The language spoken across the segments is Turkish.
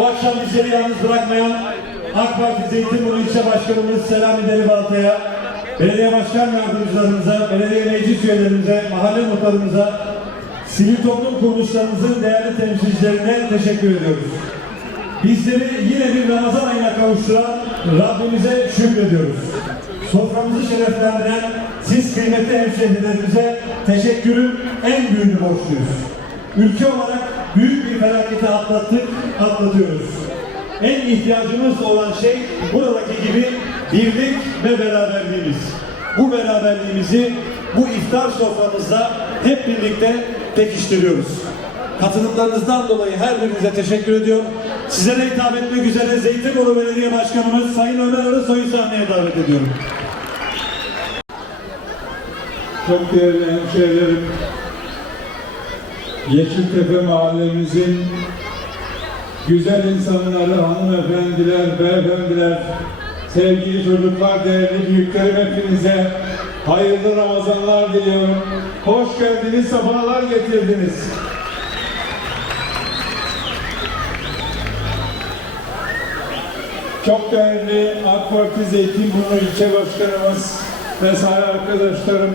akşam bizleri yalnız bırakmayan AK Parti Zeytinburnu İlçe Başkanımız Selami Delibalta'ya, belediye başkan yardımcılarımıza, belediye meclis üyelerimize, mahalle muhtarımıza, sivil toplum kuruluşlarımızın değerli temsilcilerine teşekkür ediyoruz. Bizleri yine bir Ramazan ayına kavuşturan Rabbimize şükrediyoruz. Soframızı şereflendiren siz kıymetli hemşehrilerimize teşekkürün en büyüğünü borçluyuz. Ülke olarak büyük bir felaketi atlattık, atlatıyoruz. En ihtiyacımız olan şey buradaki gibi birlik ve beraberliğimiz. Bu beraberliğimizi bu iftar soframızda hep birlikte pekiştiriyoruz. Katılımlarınızdan dolayı her birinize teşekkür ediyorum. Sizlere hitap etmek üzere Zeytinburnu Belediye Başkanımız Sayın Ömer Arısoy'u sahneye davet ediyorum. Çok değerli hemşehrilerim, Yeşiltepe mahallemizin güzel insanları, hanımefendiler, beyefendiler, sevgili çocuklar, değerli büyüklerim hepinize hayırlı Ramazanlar diliyorum. Hoş geldiniz, sefalar getirdiniz. Çok değerli AK Parti Zeytinburnu ilçe başkanımız ve sayın arkadaşlarım,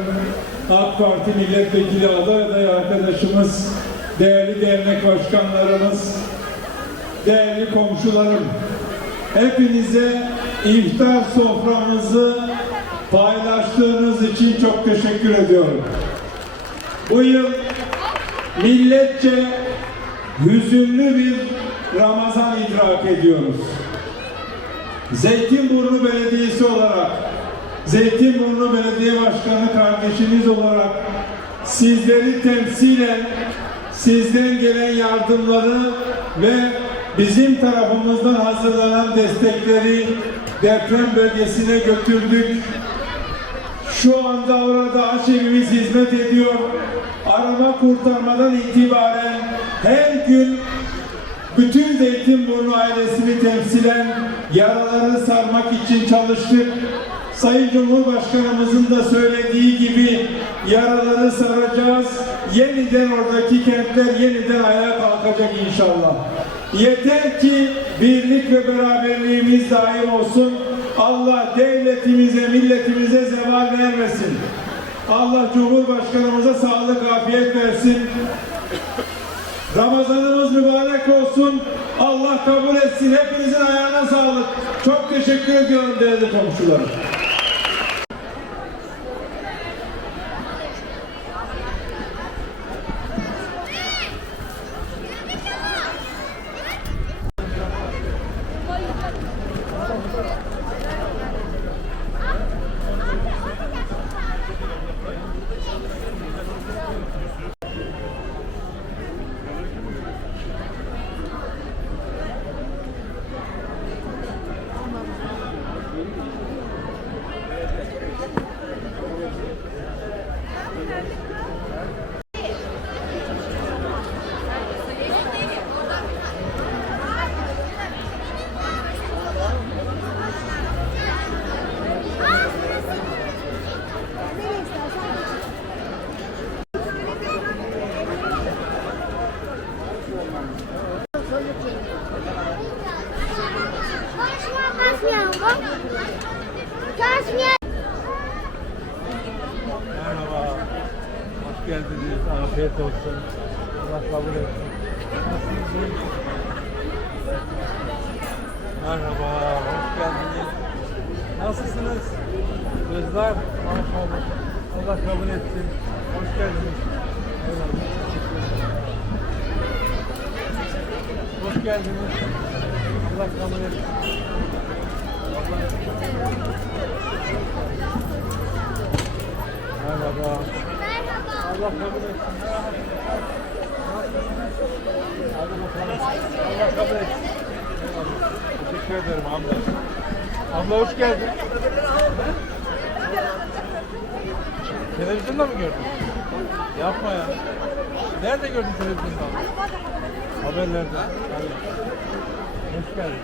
AK Parti milletvekili aday aday arkadaşımız, değerli dernek başkanlarımız, değerli komşularım, hepinize iftar soframızı paylaştığınız için çok teşekkür ediyorum. Bu yıl milletçe hüzünlü bir Ramazan idrak ediyoruz. Zeytinburnu Belediyesi olarak, Zeytinburnu Belediye Başkanı kardeşiniz olarak sizleri temsilen sizden gelen yardımları ve bizim tarafımızdan hazırlanan destekleri deprem bölgesine götürdük. Şu anda orada aşevimiz hizmet ediyor. Arama kurtarmadan itibaren her gün bütün Zeytinburnu ailesini temsilen yaraları sarmak için çalıştık. Sayın Cumhurbaşkanımızın da söylediği gibi yaraları saracağız. Yeniden oradaki kentler yeniden ayağa kalkacak inşallah. Yeter ki birlik ve beraberliğimiz daim olsun. Allah devletimize, milletimize zeval vermesin. Allah Cumhurbaşkanımıza sağlık, afiyet versin. Ramazanımız mübarek olsun. Allah kabul etsin. Hepinizin ayağına sağlık. Çok teşekkür ediyorum değerli komşularım. Konuşma kasmıyor mu? Kasmıyor. Merhaba. Hoş geldiniz. Afiyet olsun. Allah kabul etsin. Merhaba. Hoş geldiniz. Nasılsınız? Kızlar. Maşallah. Allah kabul etsin. Hoş geldiniz. Hoş geldiniz. Allah kabul etsin. Merhaba. Allah kabul etsin. Allah kabul etsin. Teşekkür ederim abla. Abla hoş geldin. Televizyonda mı gördün? Yapma ya. Nerede gördün televizyonda? Haberlerde. Hadi. Hoş geldin.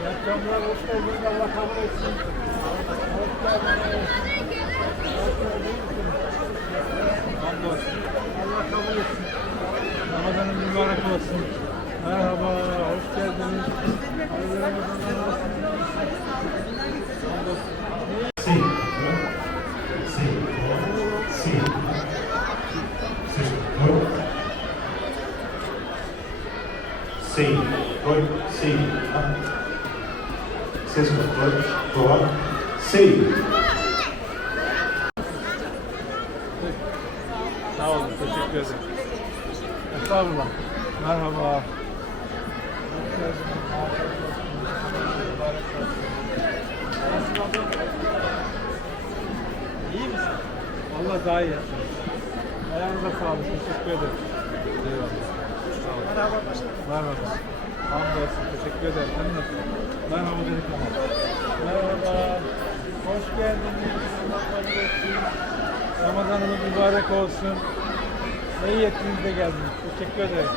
İyi akşamlar. Hoş geldiniz. Allah kabul etsin. Hoş geldiniz. Allah kabul etsin. Ramazan'ın mübarek olsun. Merhaba, hoş geldiniz. Hayırlı Ramazanlar olsun. İyi misin? Allah daha iyi yapsın. Ayağınıza sağlık. Teşekkür ederim. Eyvallah. Sağ olun. Merhaba başkanım. Merhaba. Hamdolsun. Teşekkür ederim. Sen nasılsın? Merhaba dedik ama. Merhaba. Hoş geldiniz. Ramazanınız mübarek olsun. Ne iyi geldiniz. Teşekkür ederim.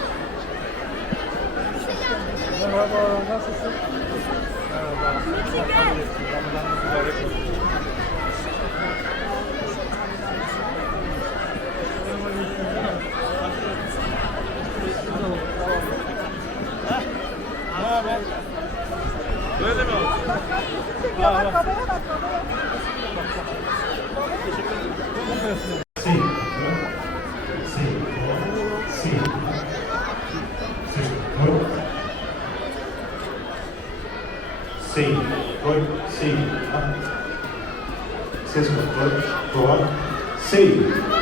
Merhaba, nasılsın? Merhaba. Böyle mi olsun? Aa, bak. Seyir. for saving.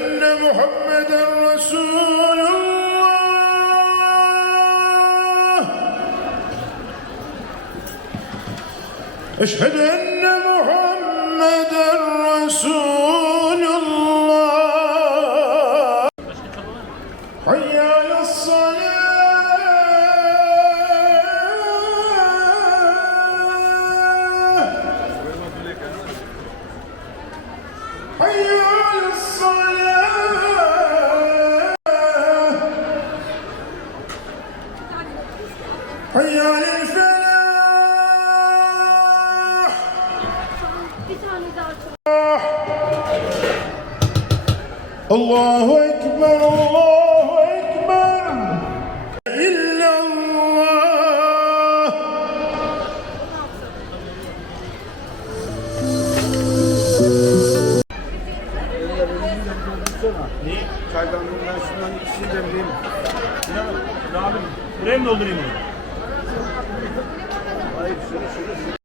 Eşhedü enne Muhammeden Resulullah. Hayya yassalâ Hayya yassalâ Hayya yassalâ Allahu Ekber,